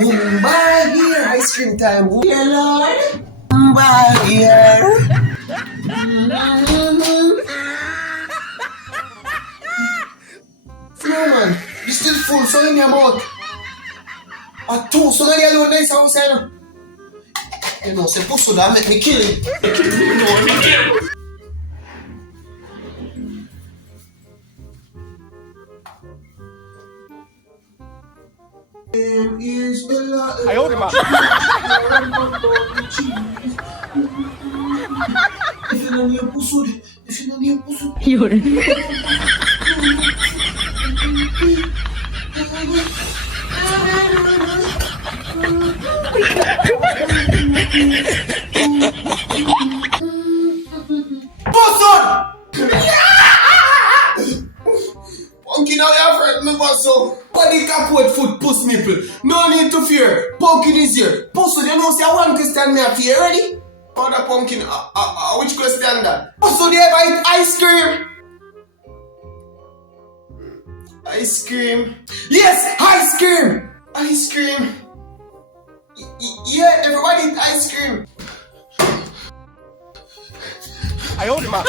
Boomba here, ice cream time. Here, Lord. Boomba here. No, man. You still full, so in your mouth. At two, so many alone nice house, I know. You know, say Postwood, I make me kill him. Is the I owed him up. If you don't hear Postwood, if you don't hear Postwood. Postwood! Pumpkin, now you have hurt me, Bosso. Body capwood foot, puss nipple. No need to fear. Pumpkin is here. Postwood, you know, say I want question me a fear. Ready? Mother Pumpkin, which question that? Postwood, you ever eat ice cream? Ice cream. Yes, ice cream. Ice cream. Yeah, everybody eat ice cream. I owed him up.